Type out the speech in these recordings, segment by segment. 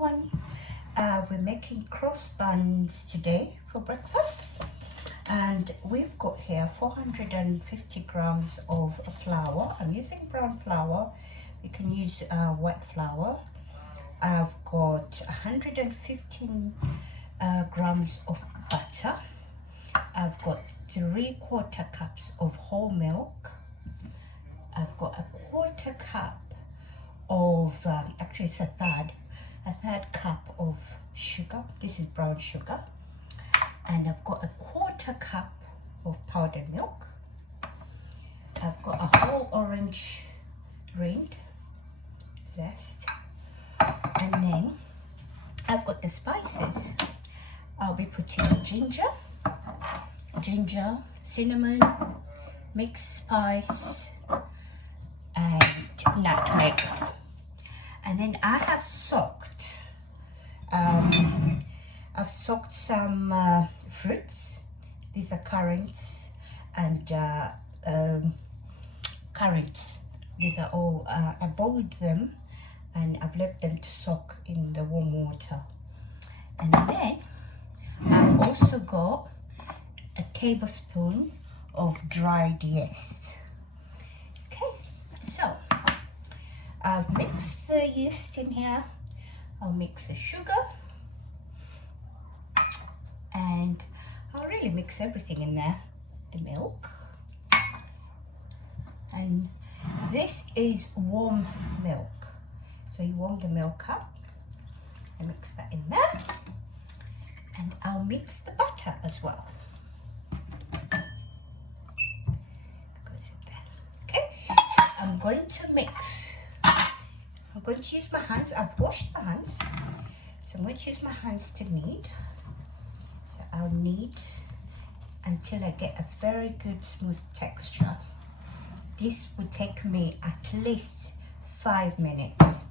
everyone. We're making cross buns today for breakfast, and we've got here 450 grams of flour. I'm using brown flour. You can use white flour. I've got 115 grams of butter. I've got 3/4 cups of whole milk. I've got a 1/4 cup of actually it's a third cup of sugar. This is brown sugar. And I've got a 1/4 cup of powdered milk. I've got a whole orange rind zest, and then I've got the spices. I'll be putting ginger, cinnamon, mixed spice, and nutmeg. And then I have soaked I've soaked some fruits. These are currants and currants. These are all I boiled them and I've left them to soak in the warm water. And then I've also got a tablespoon of dried yeast. Okay, so I've mixed the yeast in here. I'll mix the sugar, and I'll really mix everything in there. The milk, and this is warm milk. So you warm the milk up and mix that in there, and I'll mix the butter as well. Okay, so I'm going to mix. I'm going to use my hands. I've washed my hands, so I'm going to use my hands to knead. So I'll knead until I get a very good smooth texture. This would take me at least 5 minutes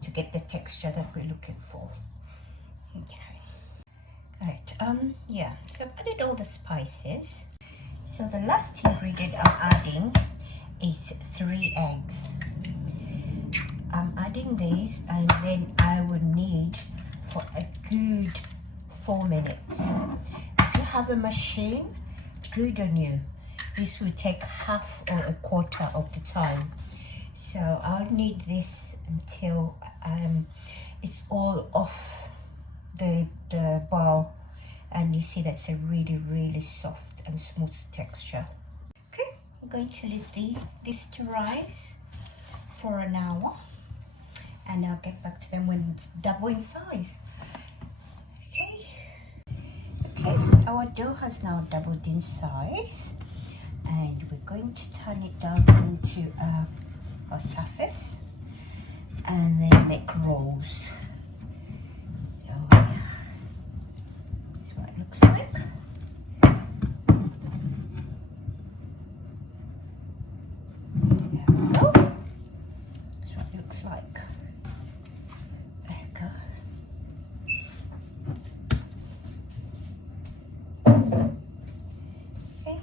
to get the texture that we're looking for. Okay. Right. Yeah. So I've added all the spices. So the last ingredient I'm adding is 3 eggs. I'm adding these, and then I will knead for a good 4 minutes. If you have a machine, good on you. This will take half or a quarter of the time. So I'll knead this until it's all off the bowl, and you see that's a really soft and smooth texture. Okay, I'm going to leave this to rise for an hour, and I'll get back to them when it's double in size. Okay, our dough has now doubled in size, and we're going to turn it down into our surface and then make rolls. So that's what it looks like. There we go. That's what it looks like. There we go. Okay.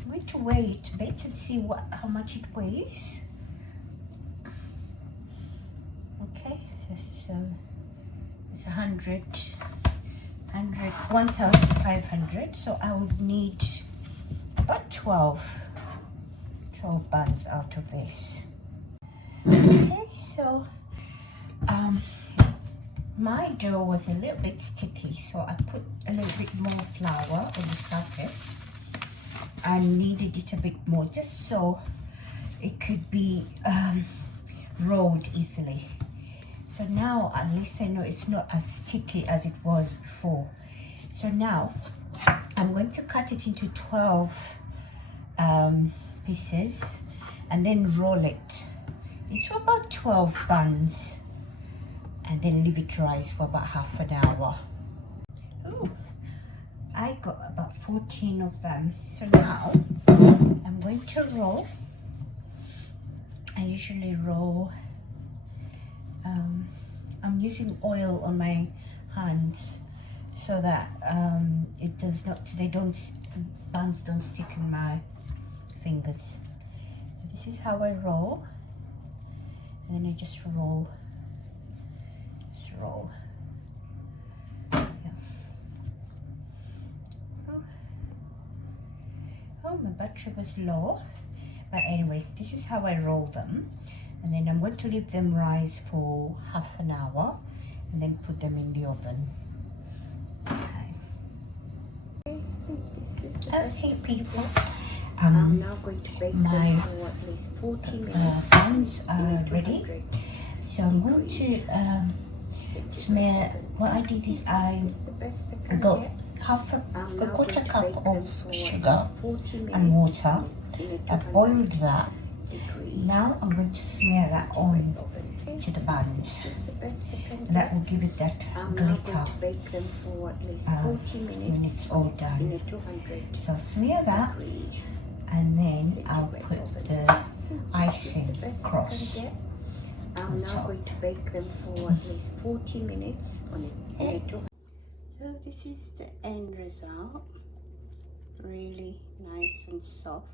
I'm going to weigh it a bit and see how much it weighs. Okay, so it's 1,500. So I would need about 12 buns out of this. Okay, so my dough was a little bit sticky, so I put a little bit more flour on the surface and kneaded it a bit more, just so it could be rolled easily. So now at least I know it's not as sticky as it was before. So now I'm going to cut it into 12 pieces and then roll it into about 12 buns, and then leave it rise for about half an hour. Ooh, I got about 14 of them. So now I'm going to roll. I usually roll, I'm using oil on my hands so that it does not, buns don't stick in my fingers. This is how I roll, and then I just roll roll. Oh, my battery was low. But anyway, this is how I roll them. And then I'm going to leave them rise for half an hour and then put them in the oven. Okay. Okay, people. I'm now going to bake my them for at least 40 minutes. buns are ready. So I'm going to smear. What I did is I got half a quarter cup of sugar and water. I boiled that. Now I'm going to smear that on to the buns. And that will give it that glitter when it's all done. So I'll smear that, and then I'll put the icing across. I'm now going to bake them for at least 40 minutes on a So this is the end result. Really nice and soft.